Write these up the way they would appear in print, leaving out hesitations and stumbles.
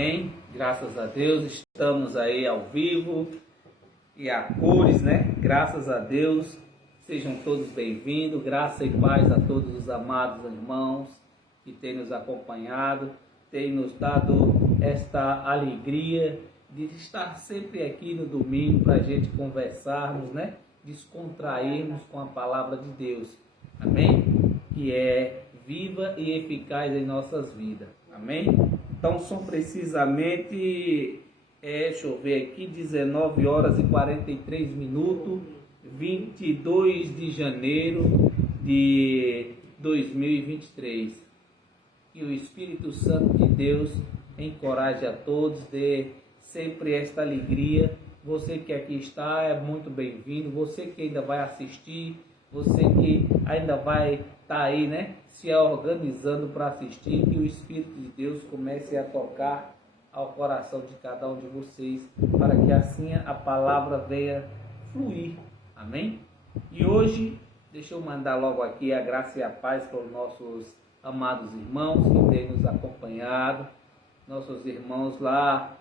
Amém. Graças a Deus, estamos aí ao vivo e a cores, né? Graças a Deus. Sejam todos bem-vindos. Graça e paz a todos os amados irmãos que têm nos acompanhado, têm nos dado esta alegria de estar sempre aqui no domingo para a gente conversarmos, né? Descontrairmos com a palavra de Deus. Amém? Que é viva e eficaz em nossas vidas. Amém? Então são precisamente, deixa eu ver aqui, 19 horas e 43 minutos, 22 de janeiro de 2023. Que o Espírito Santo de Deus encoraje a todos, dê sempre esta alegria. Você que aqui está é muito bem-vindo. Você que ainda vai assistir, você que ainda vai estar aí, né, se organizando para assistir, que o Espírito de Deus comece a tocar ao coração de cada um de vocês, para que assim a palavra venha fluir. Amém? E hoje, deixa eu mandar logo aqui a graça e a paz para os nossos amados irmãos que têm nos acompanhado, nossos irmãos lá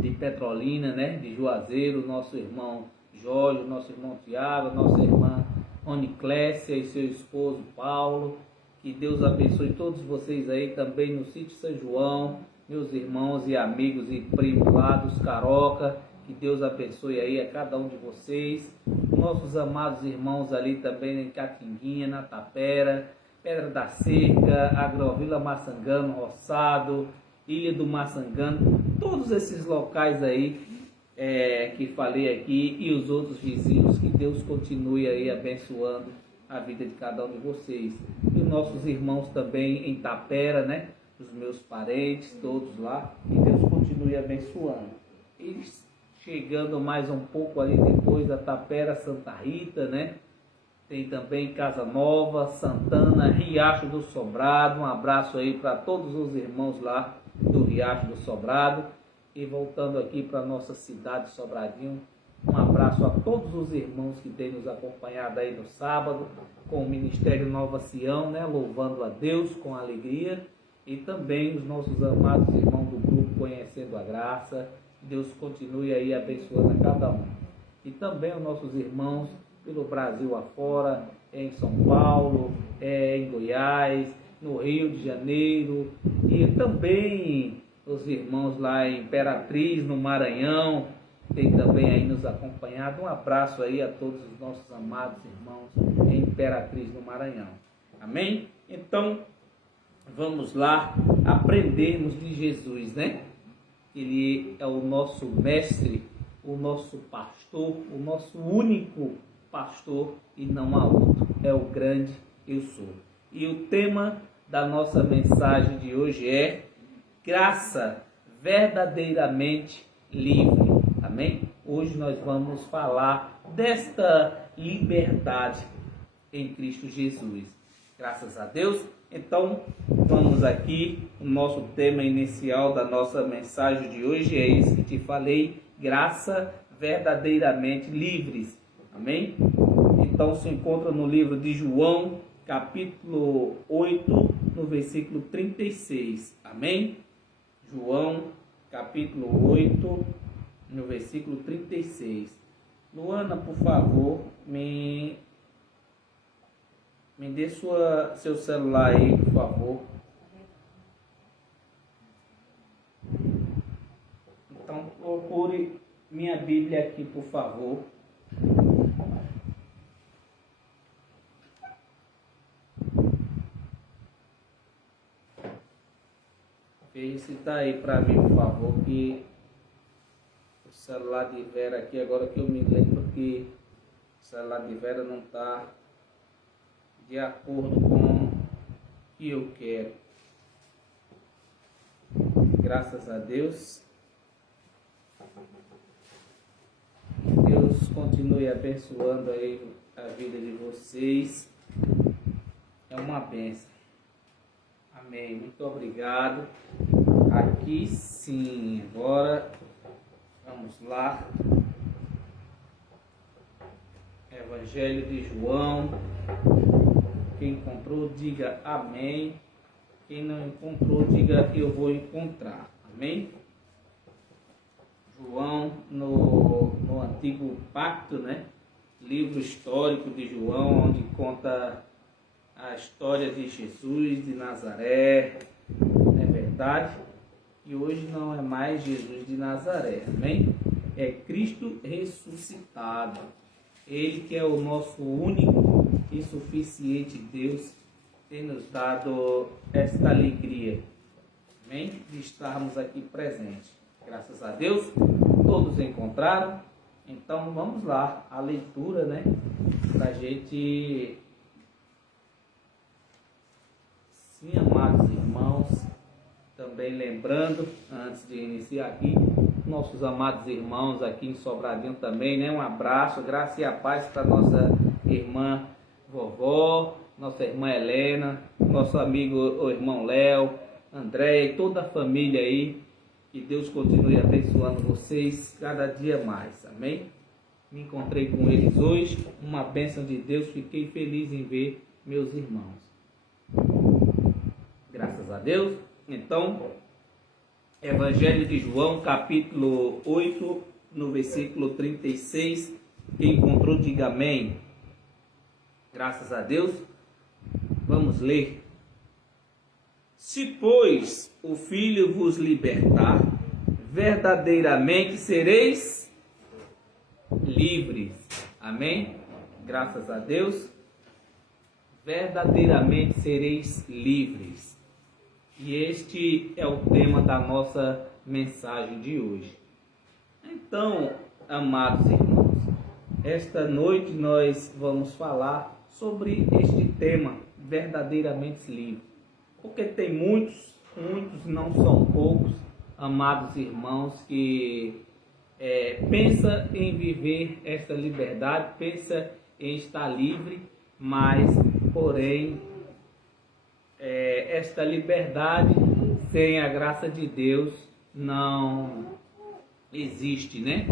de Petrolina, né, de Juazeiro, nosso irmão Jorge, nosso irmão Tiago, nossa irmã Oniclésia e seu esposo Paulo. Que Deus abençoe todos vocês aí também no sítio São João, meus irmãos e amigos e primos lá dos Caroca. Que Deus abençoe aí a cada um de vocês. Nossos amados irmãos ali também em Catinguinha, na Tapera, Pedra da Cerca, Agrovila Maçangano, Roçado, Ilha do Maçangano, todos esses locais aí que falei aqui e os outros vizinhos. Que Deus continue aí abençoando a vida de cada um de vocês. E os nossos irmãos também em Tapera, né? Os meus parentes, todos lá. Que Deus continue abençoando. E chegando mais um pouco ali depois da Tapera, Santa Rita, né? Tem também Casa Nova, Santana, Riacho do Sobrado. Um abraço aí para todos os irmãos lá do Riacho do Sobrado. E voltando aqui para a nossa cidade, Sobradinho, um abraço a todos os irmãos que têm nos acompanhado aí no sábado, com o Ministério Nova Sião, né, louvando a Deus com alegria, e também os nossos amados irmãos do grupo Conhecendo a Graça. Deus continue aí abençoando a cada um. E também os nossos irmãos pelo Brasil afora, em São Paulo, em Goiás, no Rio de Janeiro, e também os irmãos lá em Imperatriz, no Maranhão, tem também aí nos acompanhado. Um abraço aí a todos os nossos amados irmãos em Imperatriz, no Maranhão. Amém? Então, vamos lá aprendermos de Jesus, né? Ele é o nosso mestre, o nosso pastor, o nosso único pastor e não há outro. É o grande eu sou. E o tema da nossa mensagem de hoje é graça verdadeiramente livre. Amém? Hoje nós vamos falar desta liberdade em Cristo Jesus. Graças a Deus. Então, vamos aqui. O nosso tema inicial da nossa mensagem de hoje é esse que te falei: graça verdadeiramente livres. Amém? Então, se encontra no livro de João, capítulo 8, no versículo 36. Amém? João, capítulo 8, no versículo 36. Luana, por favor, me dê seu celular aí, por favor. Então, procure minha Bíblia aqui, por favor. Veja se está aí para mim, por favor, que o celular de Vera aqui, agora que eu me lembro que o celular de Vera não está de acordo com o que eu quero. Graças a Deus. Deus continue abençoando aí a vida de vocês. É uma bênção. Amém. Muito obrigado. Aqui sim. Agora vamos lá. Evangelho de João. Quem encontrou, diga amém. Quem não encontrou, diga eu vou encontrar. Amém? João, no Antigo Pacto, né? Livro histórico de João, onde conta a história de Jesus de Nazaré, é verdade? E hoje não é mais Jesus de Nazaré, amém? É Cristo ressuscitado. Ele que é o nosso único e suficiente Deus, tem nos dado esta alegria, amém? De estarmos aqui presentes. Graças a Deus, todos encontraram. Então vamos lá, a leitura, né? Pra gente... Sim, amados irmãos, também lembrando, antes de iniciar aqui, nossos amados irmãos aqui em Sobradinho também, né? Um abraço, graça e a paz para nossa irmã vovó, nossa irmã Helena, nosso amigo o irmão Léo, André e toda a família aí. Que Deus continue abençoando vocês cada dia mais, amém? Me encontrei com eles hoje, uma bênção de Deus, fiquei feliz em ver meus irmãos. Graças a Deus. Então, Evangelho de João, capítulo 8, no versículo 36, quem encontrou, diga amém. Graças a Deus. Vamos ler. Se, pois, o Filho vos libertar, verdadeiramente sereis livres. Amém? Graças a Deus. Verdadeiramente sereis livres. E este é o tema da nossa mensagem de hoje. Então, amados irmãos, esta noite nós vamos falar sobre este tema, verdadeiramente livres. Porque tem muitos, não são poucos, amados irmãos, que pensa em viver esta liberdade, pensa em estar livre, mas, porém, esta liberdade sem a graça de Deus não existe, né?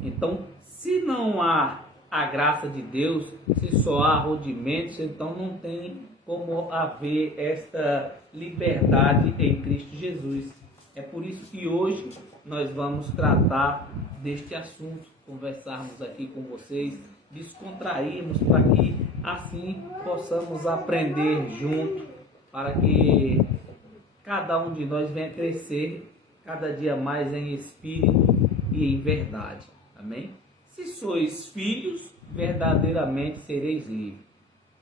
Então, se não há a graça de Deus, se só há rudimentos, então não tem como haver esta liberdade em Cristo Jesus. É por isso que hoje nós vamos tratar deste assunto, conversarmos aqui com vocês, descontrairmos para que assim possamos aprender junto, para que cada um de nós venha crescer cada dia mais em espírito e em verdade. Amém? Se sois filhos, verdadeiramente sereis livres.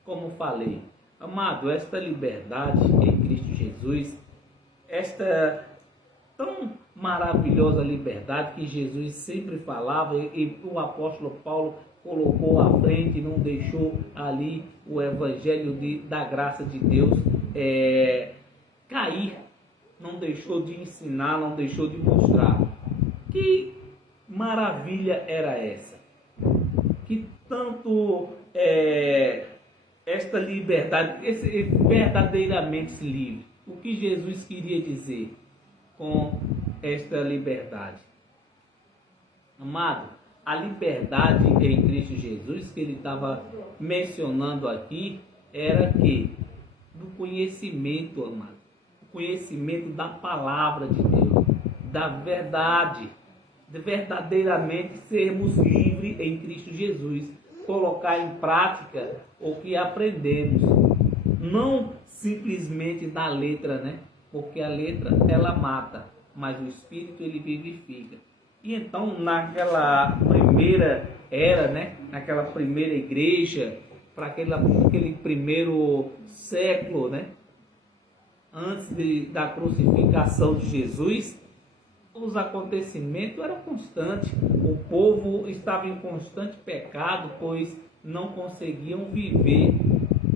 Como falei, amado, esta liberdade em Cristo Jesus, esta tão maravilhosa liberdade que Jesus sempre falava e o apóstolo Paulo colocou à frente, não deixou ali o evangelho da graça de Deus cair, não deixou de ensinar, não deixou de mostrar. Que maravilha era essa? Que tanto esta liberdade, esse verdadeiramente livre. O que Jesus queria dizer com esta liberdade? Amado, a liberdade em Cristo Jesus que ele estava mencionando aqui era que do conhecimento, amado, o conhecimento da palavra de Deus, da verdade, de verdadeiramente sermos livres em Cristo Jesus, colocar em prática o que aprendemos, não simplesmente na letra, né? Porque a letra ela mata, mas o Espírito ele vivifica. E então naquela primeira era, né? Naquela primeira igreja, para aquele primeiro século, né? Antes da crucificação de Jesus, os acontecimentos eram constantes. O povo estava em constante pecado, pois não conseguiam viver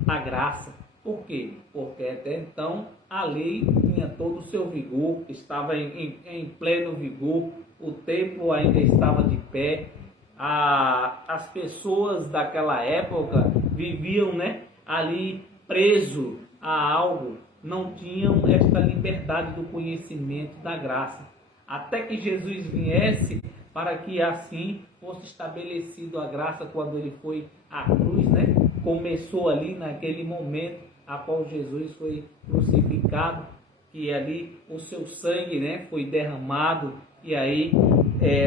a graça. Por quê? Porque até então a lei tinha todo o seu vigor, estava em pleno vigor, o templo ainda estava de pé. As pessoas daquela época viviam, né, ali preso a algo, não tinham esta liberdade do conhecimento da graça. Até que Jesus viesse para que assim fosse estabelecido a graça quando ele foi à cruz, né? Começou ali naquele momento após Jesus foi crucificado, que ali o seu sangue, né, foi derramado e aí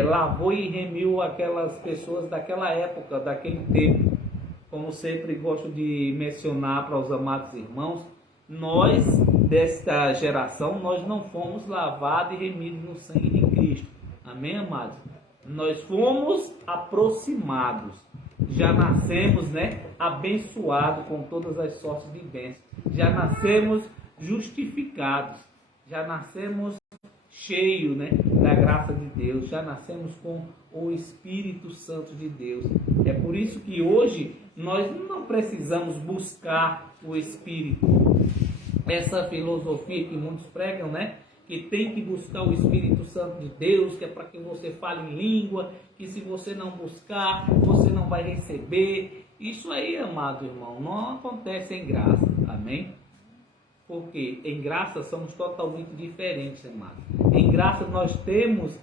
lavou e remiu aquelas pessoas daquela época, daquele tempo. Como sempre gosto de mencionar para os amados irmãos, nós desta geração, nós não fomos lavados e remidos no sangue de Cristo. Amém, amados? Nós fomos aproximados. Já nascemos, né, abençoados com todas as sortes de bênçãos. Já nascemos justificados. Já nascemos cheios, né, da graça de Deus. Já nascemos com o Espírito Santo de Deus. É por isso que hoje nós não precisamos buscar o Espírito. Essa filosofia que muitos pregam, né? Que tem que buscar o Espírito Santo de Deus, que é para que você fale em língua, que se você não buscar, você não vai receber. Isso aí, amado irmão, não acontece em graça, amém? Porque em graça somos totalmente diferentes, amado. Em graça nós temos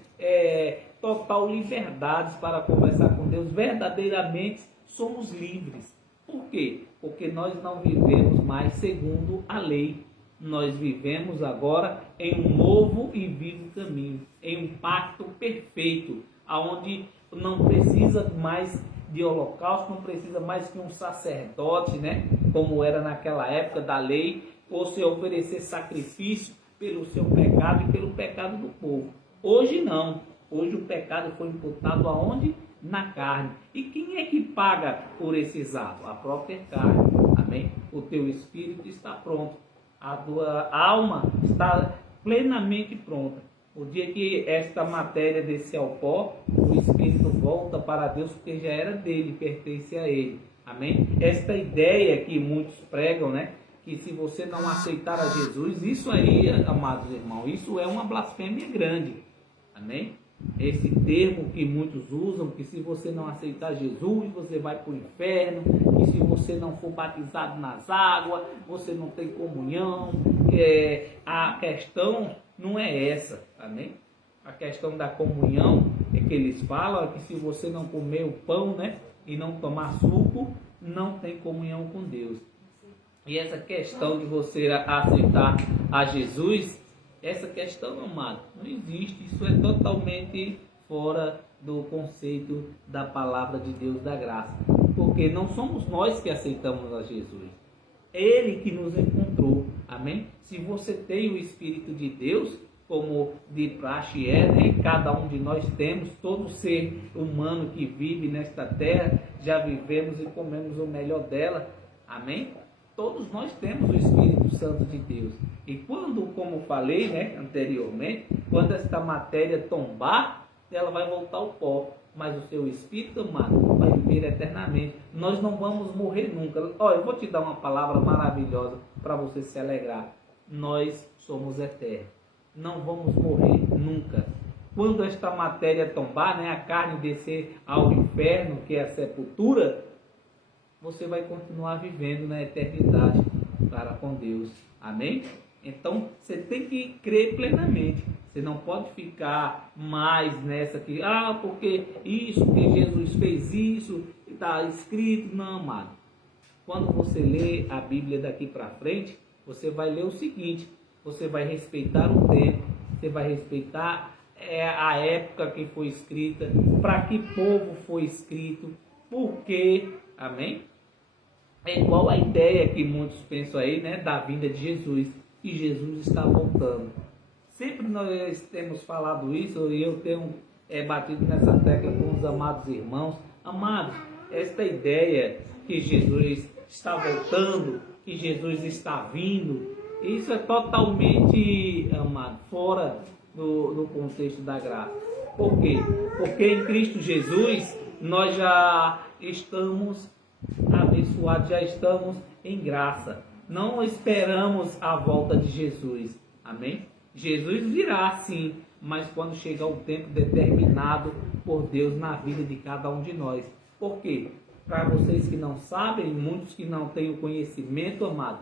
total liberdade para conversar com Deus, verdadeiramente somos livres. Por quê? Porque nós não vivemos mais segundo a lei. Nós vivemos agora em um novo e vivo caminho, em um pacto perfeito, onde não precisa mais de holocausto, não precisa mais que um sacerdote, né? Como era naquela época da lei, ou se oferecer sacrifício pelo seu pecado e pelo pecado do povo. Hoje não. Hoje o pecado foi imputado aonde? Na carne. E quem é que paga por esses atos? A própria carne. Amém? O teu espírito está pronto. A tua alma está plenamente pronta. O dia que esta matéria descer ao pó, o espírito volta para Deus, porque já era dele, pertence a ele. Amém? Esta ideia que muitos pregam, né? Que se você não aceitar a Jesus, isso aí, amados irmãos, isso é uma blasfêmia grande. Amém? Esse termo que muitos usam, que se você não aceitar Jesus, você vai para o inferno, que se você não for batizado nas águas, você não tem comunhão. A questão não é essa, amém? A questão da comunhão é que eles falam que se você não comer o pão, né, e não tomar suco, não tem comunhão com Deus. E essa questão de você aceitar a Jesus, essa questão, amado, não existe. Isso é totalmente fora do conceito da palavra de Deus da graça. Porque não somos nós que aceitamos a Jesus. Ele que nos encontrou. Amém? Se você tem o Espírito de Deus, como de praxe né? Cada um de nós temos, todo ser humano que vive nesta terra, já vivemos e comemos o melhor dela. Amém? Todos nós temos o Espírito Santo de Deus. E quando, como falei, né, anteriormente, quando esta matéria tombar, ela vai voltar ao pó. Mas o seu Espírito, amado, vai viver eternamente. Nós não vamos morrer nunca. Olha, eu vou te dar uma palavra maravilhosa para você se alegrar. Nós somos eternos. Não vamos morrer nunca. Quando esta matéria tombar, né, a carne descer ao inferno, que é a sepultura, você vai continuar vivendo na eternidade para com Deus. Amém? Então, você tem que crer plenamente. Você não pode ficar mais nessa aqui, porque isso, porque Jesus fez isso, está escrito. Não, amado. Quando você lê a Bíblia daqui para frente, você vai ler o seguinte: você vai respeitar o tempo, você vai respeitar a época que foi escrita, para que povo foi escrito, por quê, amém? É igual a ideia que muitos pensam aí, né, da vinda de Jesus, que Jesus está voltando. Sempre nós temos falado isso, e eu tenho batido nessa tecla com os amados irmãos. Amados, esta ideia que Jesus está voltando, que Jesus está vindo, isso é totalmente, amado, fora do contexto da graça. Por quê? Porque em Cristo Jesus nós já estamos abençoados, já estamos em graça. Não esperamos a volta de Jesus. Amém? Jesus virá sim, mas quando chegar o tempo determinado por Deus na vida de cada um de nós. Por quê? Para vocês que não sabem, muitos que não têm o conhecimento, amado,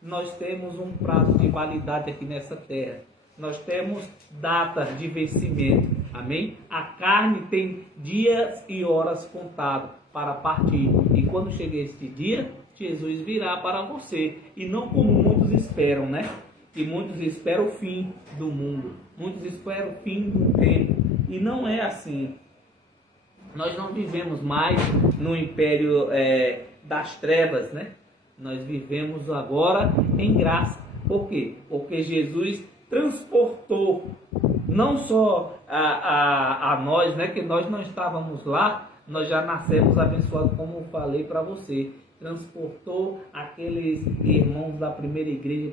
nós temos um prazo de validade aqui nessa terra. Nós temos datas de vencimento. Amém? A carne tem dias e horas contados para partir. E quando chegar este dia, Jesus virá para você. E não como muitos esperam, né? E muitos esperam o fim do mundo, muitos esperam o fim do tempo, e não é assim. Nós não vivemos mais no império das trevas, né? Nós vivemos agora em graça. Por quê? Porque Jesus transportou não só a nós, né? Que nós não estávamos lá, nós já nascemos abençoados, como eu falei para você. Transportou aqueles irmãos da primeira igreja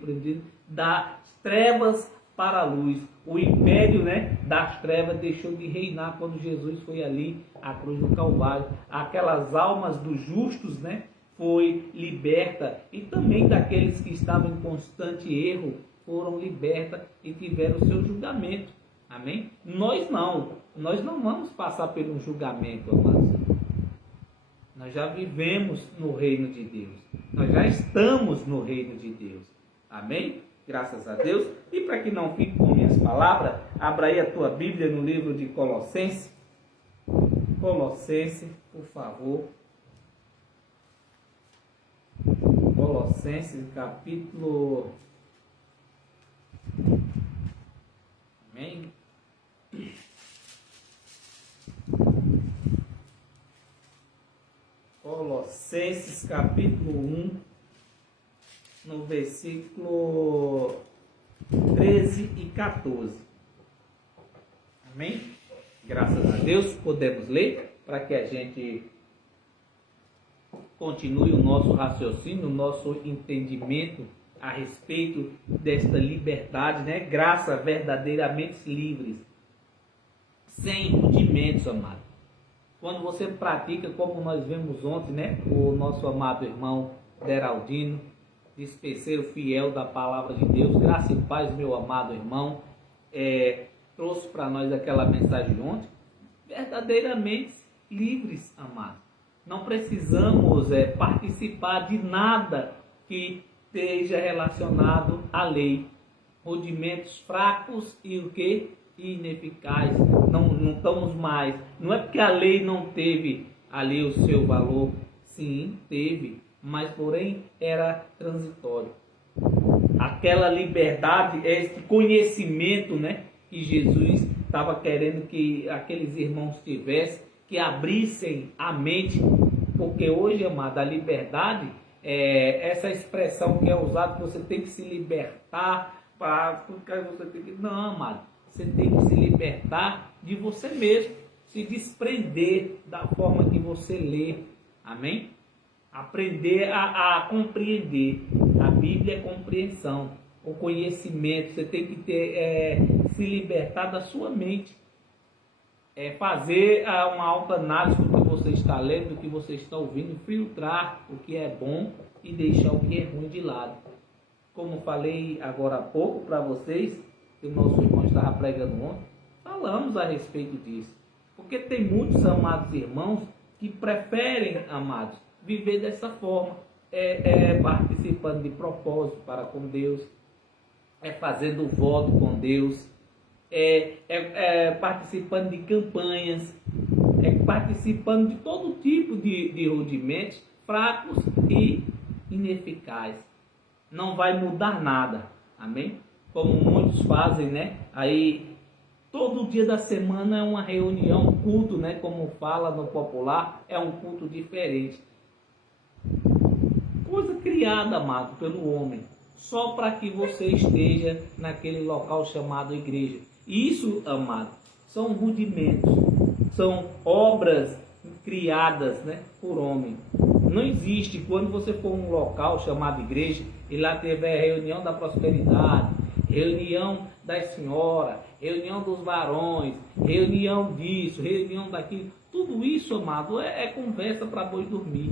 das trevas para a luz. O império, né, das trevas deixou de reinar quando Jesus foi ali à cruz do Calvário. Aquelas almas dos justos, né, foi liberta, e também daqueles que estavam em constante erro foram libertas e tiveram o seu julgamento. Amém? Nós não vamos passar pelo julgamento, amados. Nós já vivemos no reino de Deus. Nós já estamos no reino de Deus. Amém? Graças a Deus. E para que não fique com minhas palavras, abra aí a tua Bíblia no livro de Colossenses. Colossenses, por favor. Colossenses, capítulo... Amém? Colossenses, capítulo 1, no versículo 13 e 14. Amém? Graças a Deus, podemos ler para que a gente continue o nosso raciocínio, o nosso entendimento a respeito desta liberdade, né? Graça verdadeiramente livres, sem rudimentos, amado. Quando você pratica, como nós vimos ontem, né? O nosso amado irmão Deraldino, dispenseiro fiel da palavra de Deus, graça e paz, meu amado irmão, trouxe para nós aquela mensagem de ontem, verdadeiramente livres, amado. Não precisamos participar de nada que esteja relacionado à lei. Rudimentos fracos e o que? Ineficazes. Não estamos mais. Não é porque a lei não teve ali o seu valor. Sim, teve. Mas porém era transitório. Aquela liberdade, este conhecimento, né, que Jesus estava querendo que aqueles irmãos tivessem, que abrissem a mente, porque hoje, amado, a liberdade é essa expressão que é usada, que você tem que se libertar para você tem que... Não, amado, você tem que se libertar de você mesmo, se desprender da forma que você lê, amém? Aprender a compreender. A Bíblia é compreensão, o conhecimento. Você tem que ter, se libertar da sua mente. Fazer uma autoanálise do que você está lendo, do que você está ouvindo, filtrar o que é bom e deixar o que é ruim de lado. Como falei agora há pouco para vocês, que o nosso irmão estava pregando ontem, falamos a respeito disso. Porque tem muitos amados irmãos que preferem, amados, viver dessa forma, participando de propósito para com Deus, fazendo voto com Deus, participando de campanhas, participando de todo tipo de rudimentos fracos e ineficazes. Não vai mudar nada, amém? Como muitos fazem, né? Aí todo dia da semana é uma reunião, um culto, né? Como fala no popular, é um culto diferente. Coisa criada, amado, pelo homem, só para que você esteja naquele local chamado igreja. Isso, amado, são rudimentos, são obras criadas, né, por homem. Não existe, quando você for um local chamado igreja, e lá tiver reunião da prosperidade, reunião das senhoras, reunião dos varões, reunião disso, reunião daquilo, tudo isso, amado, é conversa para boi dormir.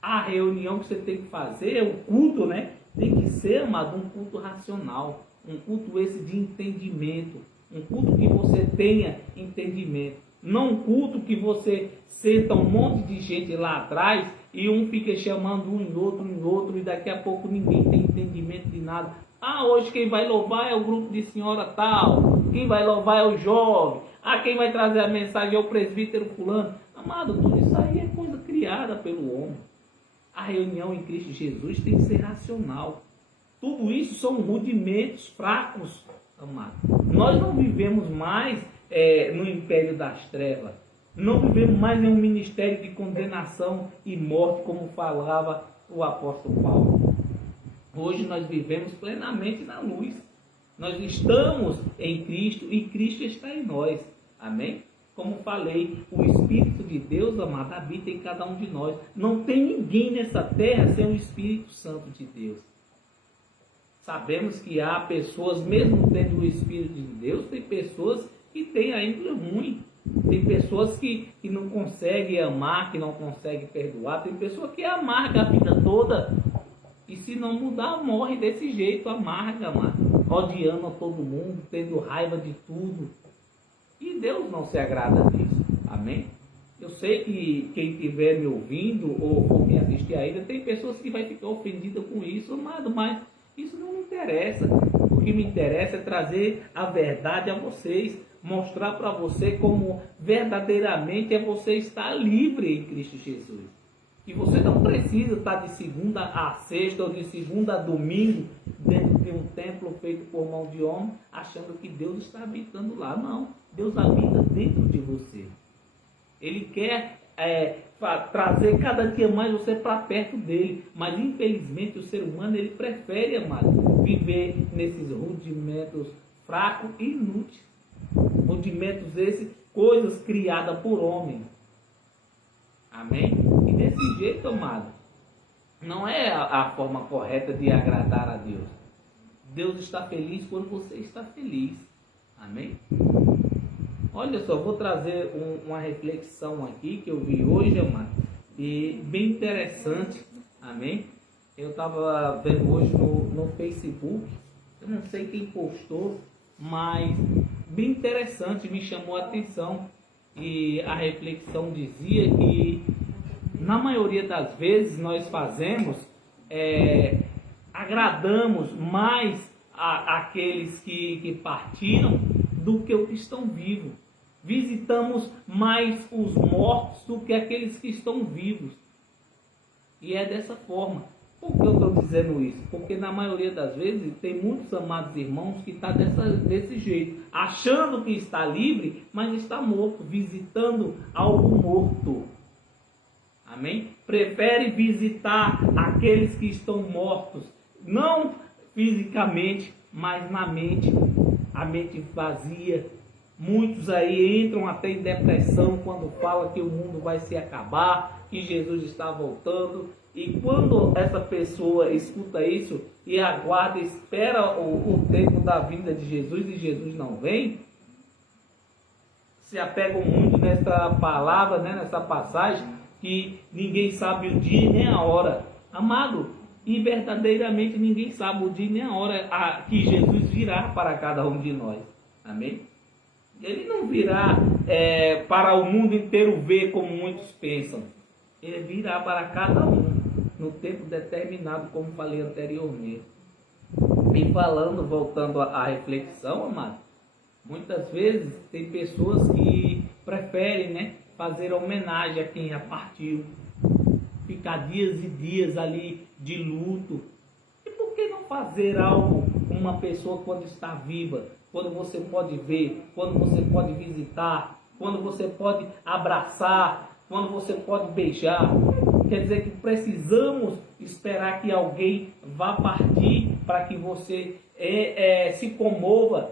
A reunião que você tem que fazer, o culto, né, tem que ser, amado, um culto racional, um culto esse de entendimento, um culto que você tenha entendimento, não um culto que você senta um monte de gente lá atrás e um fica chamando um em outro, e daqui a pouco ninguém tem entendimento de nada. Ah, hoje quem vai louvar é o grupo de senhora tal, quem vai louvar é o jovem, quem vai trazer a mensagem é o presbítero fulano. Amado, tudo isso aí é coisa criada pelo homem. A reunião em Cristo Jesus tem que ser racional. Tudo isso são rudimentos fracos, amado. Nós não vivemos mais no império das trevas. Não vivemos mais em um ministério de condenação e morte, como falava o apóstolo Paulo. Hoje nós vivemos plenamente na luz. Nós estamos em Cristo e Cristo está em nós. Amém? Como falei, o Espírito de Deus, amado, habita em cada um de nós. Não tem ninguém nessa terra sem o Espírito Santo de Deus. Sabemos que há pessoas, mesmo tendo o Espírito de Deus, tem pessoas que têm a índole ruim. Tem pessoas que não conseguem amar, que não conseguem perdoar. Tem pessoa que amarga a vida toda. E se não mudar, morre desse jeito, amarga, amado. Odiando a todo mundo, tendo raiva de tudo. E Deus não se agrada disso. Amém? Eu sei que quem estiver me ouvindo ou for me assistir ainda, tem pessoas que vai ficar ofendidas com isso, amado, mas isso não me interessa. O que me interessa é trazer a verdade a vocês, mostrar para você como verdadeiramente é você estar livre em Cristo Jesus. E você não precisa estar de segunda a sexta ou de segunda a domingo dentro de um templo feito por mão de homem, achando que Deus está habitando lá. Não, Deus habita dentro de você. Ele quer trazer cada dia mais você para perto dele, mas infelizmente o ser humano ele prefere, amado, viver nesses rudimentos fracos e inúteis. Rudimentos esses, coisas criadas por homem. Amém? E desse jeito, amado, não é a forma correta de agradar a Deus. Deus está feliz quando você está feliz. Amém? Olha só, vou trazer uma reflexão aqui que eu vi hoje, amado, e bem interessante. Amém? Eu estava vendo hoje no Facebook, eu não sei quem postou, mas bem interessante, me chamou a atenção. E a reflexão dizia que na maioria das vezes nós fazemos, agradamos mais aqueles que partiram do que os que estão vivos. Visitamos mais os mortos do que aqueles que estão vivos. E é dessa forma. Por que eu estou dizendo isso? Porque na maioria das vezes tem muitos amados irmãos que estão desse jeito, achando que está livre, mas está morto, visitando algo morto. Amém? Prefere visitar aqueles que estão mortos, não fisicamente, mas na mente, a mente vazia. Muitos aí entram até em depressão quando fala que o mundo vai se acabar, que Jesus está voltando. E quando essa pessoa escuta isso e aguarda, espera o tempo da vinda de Jesus e Jesus não vem, se apegam muito nessa palavra, né, nessa passagem, que ninguém sabe o dia nem a hora. Amado, e verdadeiramente ninguém sabe o dia nem a hora que Jesus virá para cada um de nós. Amém? Ele não virá para o mundo inteiro ver como muitos pensam. Ele virá para cada um no tempo determinado, como falei anteriormente. E falando, voltando à reflexão, amado, muitas vezes tem pessoas que preferem, né, fazer homenagem a quem já partiu, ficar dias e dias ali de luto. E por que não fazer algo com uma pessoa quando está viva, quando você pode ver, quando você pode visitar, quando você pode abraçar, quando você pode beijar? Quer dizer que precisamos esperar que alguém vá partir para que você se comova,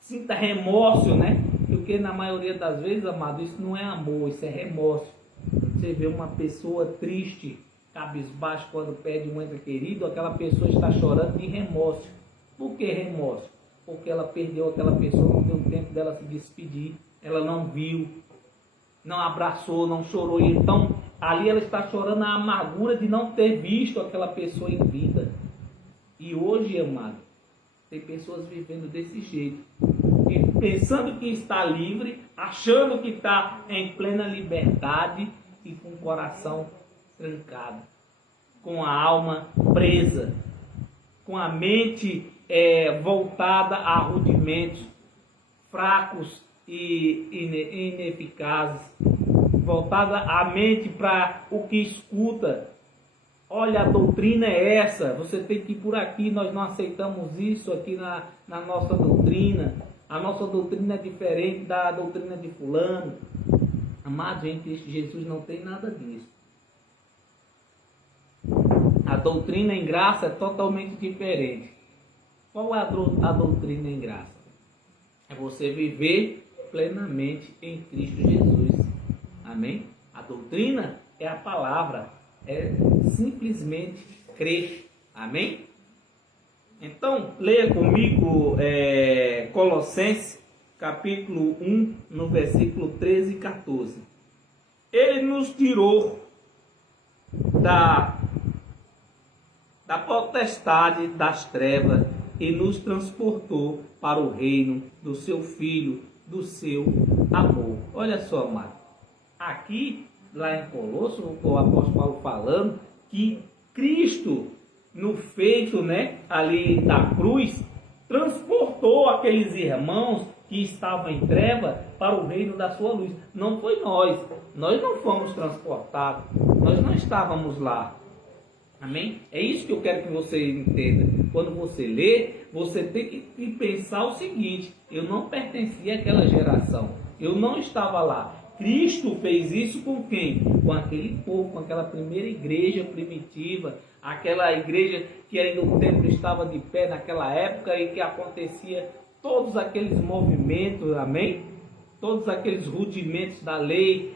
sinta remorso, né? Porque na maioria das vezes, amado, isso não é amor, isso é remorso. Você vê uma pessoa triste, cabisbaixo quando perde um ente querido, aquela pessoa está chorando de remorso. Por que remorso? Porque ela perdeu aquela pessoa, não deu tempo dela se despedir, ela não viu, não abraçou, não chorou. E então ali ela está chorando a amargura de não ter visto aquela pessoa em vida. E hoje, amado, tem pessoas vivendo desse jeito, e pensando que está livre, achando que está em plena liberdade e com o coração trancado, com a alma presa, com a mente voltada a rudimentos fracos e ineficazes, voltada a mente para o que escuta, Olha, a doutrina é essa, você tem que ir por aqui, nós não aceitamos isso aqui na nossa doutrina. A nossa doutrina é diferente da doutrina de fulano. Amado, em Cristo Jesus não tem nada disso. A doutrina em graça é totalmente diferente. Qual é a doutrina em graça? É você viver plenamente em Cristo Jesus. Amém? A doutrina é a palavra, é simplesmente crer. Amém? Então, leia comigo Colossenses, capítulo 1, no versículo 13 e 14. Ele nos tirou da potestade das trevas e nos transportou para o reino do seu Filho, do seu amor. Olha só, amado. Aqui, lá em Colossos, o apóstolo Paulo falando que Cristo, no feito, ali da cruz, transportou aqueles irmãos que estavam em treva para o reino da sua luz. Não foi nós. Nós não fomos transportados. Nós não estávamos lá. Amém? É isso que eu quero que você entenda. Quando você lê, você tem que pensar o seguinte: eu não pertencia àquela geração. Eu não estava lá. Cristo fez isso com quem? Com aquele povo, com aquela primeira igreja primitiva, aquela igreja que ainda o templo estava de pé naquela época e que acontecia todos aqueles movimentos, amém? Todos aqueles rudimentos da lei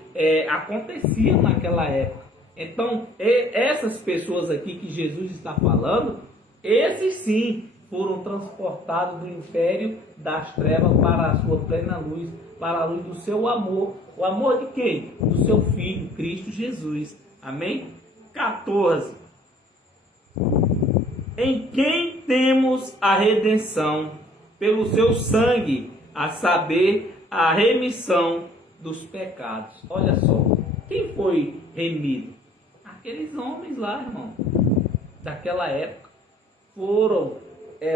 aconteciam naquela época. Então, essas pessoas aqui que Jesus está falando, esses sim foram transportados do império das trevas para a sua plena luz, para a luz do seu amor. O amor de quem? Do seu Filho, Cristo Jesus. Amém? 14. Em quem temos a redenção pelo seu sangue, a saber, a remissão dos pecados. Olha só, quem foi remido? Aqueles homens lá, irmão, daquela época, foram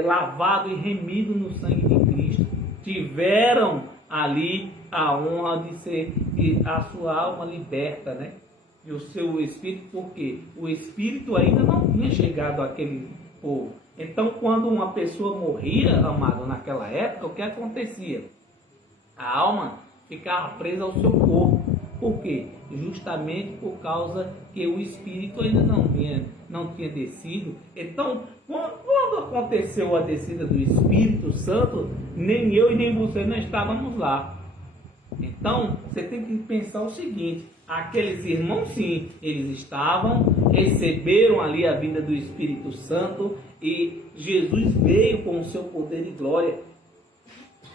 lavados e remidos no sangue de Cristo. Tiveram ali a honra de ser a sua alma liberta, E o seu espírito, porque o espírito ainda não tinha chegado àquele povo. Então, quando uma pessoa morria, amado, naquela época, o que acontecia? A alma ficava presa ao seu corpo. Por quê? Justamente por causa que o espírito ainda não tinha descido. Então, quando aconteceu a descida do Espírito Santo, nem eu e nem você não estávamos lá. Então, você tem que pensar o seguinte: aqueles irmãos, sim, eles receberam ali a vinda do Espírito Santo e Jesus veio com o seu poder e glória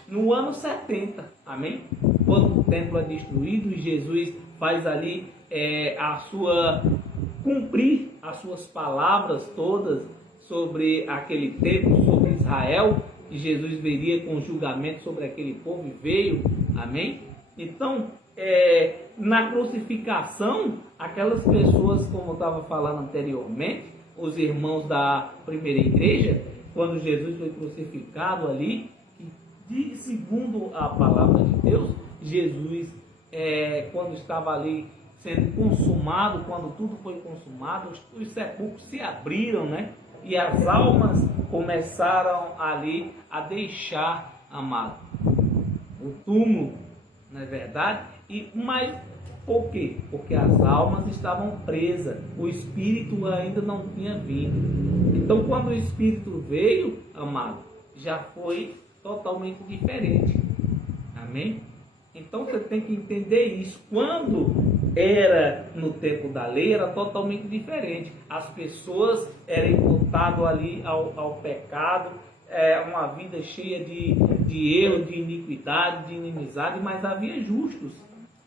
no ano 70, amém? Quando o templo é destruído e Jesus faz ali cumprir as suas palavras todas sobre aquele templo, sobre Israel, que Jesus veria com julgamento sobre aquele povo e veio, amém? Então, na crucificação, aquelas pessoas, como eu estava falando anteriormente, os irmãos da primeira igreja, quando Jesus foi crucificado ali, segundo a palavra de Deus, Jesus, quando estava ali sendo consumado, quando tudo foi consumado, os sepulcros se abriram, E as almas começaram ali a deixar, amado, o túmulo, não é verdade? Mas por quê? Porque as almas estavam presas, o Espírito ainda não tinha vindo. Então, quando o Espírito veio, amado, já foi totalmente diferente. Amém? Então você tem que entender isso. Quando era no tempo da lei, era totalmente diferente. As pessoas eram imputadas ali ao pecado, uma vida cheia de erro, de iniquidade, de inimizade, mas havia justos.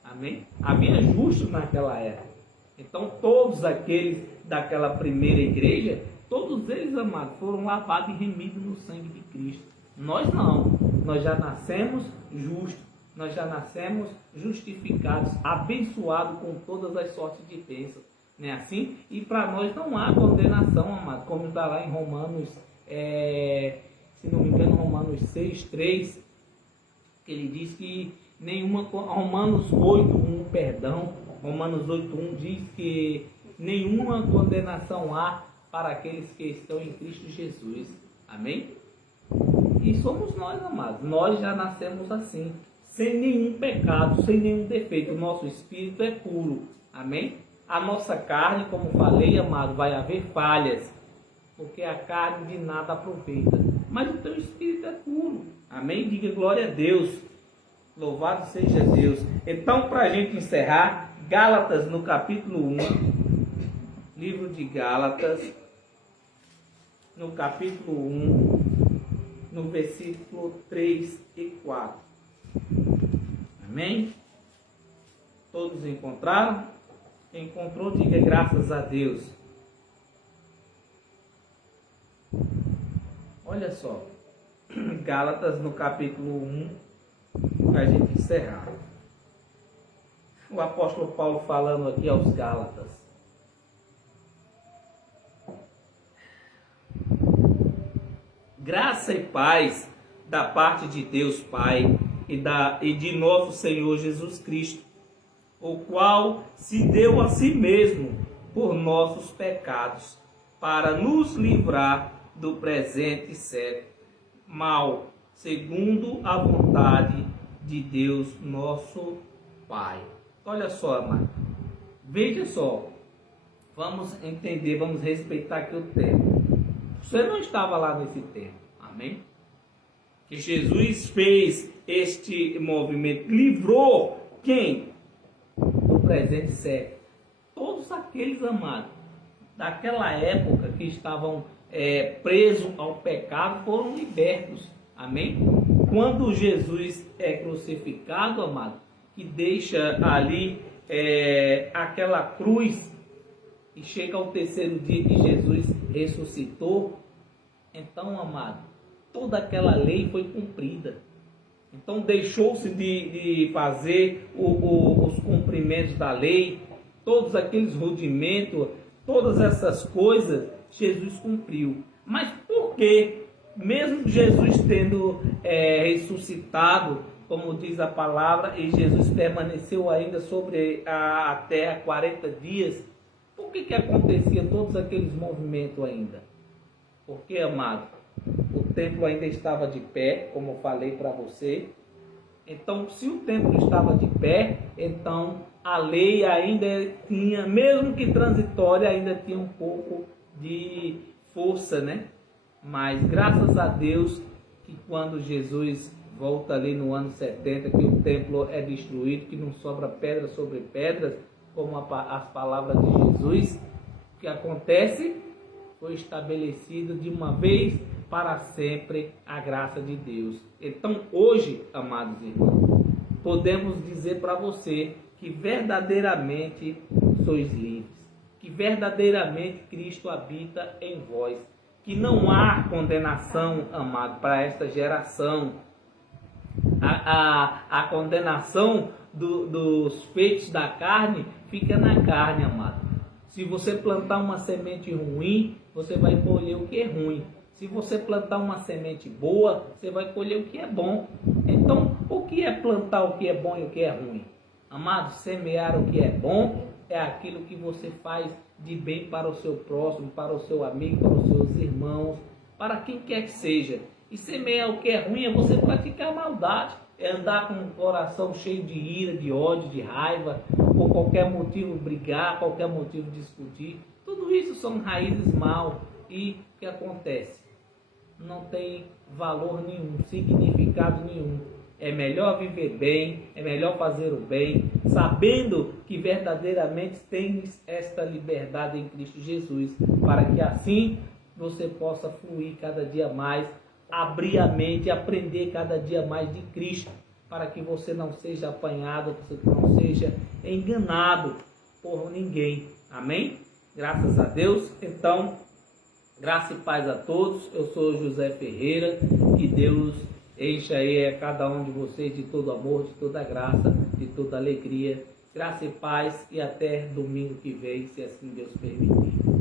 Amém? Havia justos naquela época. Então todos aqueles daquela primeira igreja, todos eles, amados, foram lavados e remidos no sangue de Cristo. Nós não. Nós já nascemos justos. Nós já nascemos justificados, abençoados com todas as sortes de bênçãos. Não é assim? E para nós não há condenação, amado. Como está lá em Romanos, se não me engano, Romanos 6:3, que ele diz que Romanos 8:1, perdão. Romanos 8:1 diz que nenhuma condenação há para aqueles que estão em Cristo Jesus. Amém? E somos nós, amados. Nós já nascemos assim, sem nenhum pecado, sem nenhum defeito. O nosso espírito é puro. Amém? A nossa carne, como falei, amado, vai haver falhas, porque a carne de nada aproveita. Mas o teu espírito é puro. Amém? Diga glória a Deus. Louvado seja Deus. Então, para a gente encerrar, Gálatas no capítulo 1, livro de Gálatas, no capítulo 1, no versículo 3 e 4. Amém? Todos encontraram? Quem encontrou, diga graças a Deus. Olha só, Gálatas no capítulo 1, para a gente encerrar. O apóstolo Paulo falando aqui aos Gálatas. Graça e paz da parte de Deus Pai e de nosso Senhor Jesus Cristo, o qual se deu a si mesmo por nossos pecados, para nos livrar do presente século mal, segundo a vontade de Deus nosso Pai. Olha só, amado. Veja só. Vamos entender, vamos respeitar aqui o tempo. Você não estava lá nesse tempo. Amém? Que Jesus fez este movimento. Livrou quem? Do presente século. Todos aqueles, amados, daquela época que estavam presos ao pecado foram libertos. Amém? Quando Jesus é crucificado, amado, que deixa ali aquela cruz e chega ao terceiro dia que Jesus ressuscitou, então, amado, toda aquela lei foi cumprida. Então deixou-se de fazer os cumprimentos da lei, todos aqueles rudimentos, todas essas coisas, Jesus cumpriu. Mas por que, mesmo Jesus tendo ressuscitado, como diz a palavra, e Jesus permaneceu ainda sobre a terra 40 dias, por que acontecia todos aqueles movimentos ainda? Porque, amado, o templo ainda estava de pé, como eu falei para você. Então, se o templo estava de pé, então a lei ainda tinha, mesmo que transitória, ainda tinha um pouco de força, né? Mas graças a Deus que quando Jesus volta ali no ano 70, que o templo é destruído, que não sobra pedra sobre pedras, como as palavras de Jesus, o que acontece? Foi estabelecido de uma vez para sempre a graça de Deus. Então hoje, amados irmãos, podemos dizer para você que verdadeiramente sois livres, que verdadeiramente Cristo habita em vós, que não há condenação, amado, para esta geração. A condenação dos feitos da carne fica na carne, amado. Se você plantar uma semente ruim, você vai colher o que é ruim. Se você plantar uma semente boa, você vai colher o que é bom. Então, o que é plantar o que é bom e o que é ruim? Amado, semear o que é bom é aquilo que você faz de bem para o seu próximo, para o seu amigo, para os seus irmãos, para quem quer que seja. E semear o que é ruim é você praticar maldade, é andar com o coração cheio de ira, de ódio, de raiva, por qualquer motivo brigar, qualquer motivo discutir. Tudo isso são raízes mal. E o que acontece? Não tem valor nenhum, significado nenhum. É melhor viver bem, é melhor fazer o bem, sabendo que verdadeiramente tens esta liberdade em Cristo Jesus, para que assim você possa fluir cada dia mais, abrir a mente, aprender cada dia mais de Cristo, para que você não seja apanhado, que você não seja enganado por ninguém. Amém? Graças a Deus. Então, graça e paz a todos. Eu sou José Ferreira. Que Deus encha aí a cada um de vocês de todo amor, de toda graça, de toda alegria. Graça e paz e até domingo que vem, se assim Deus permitir.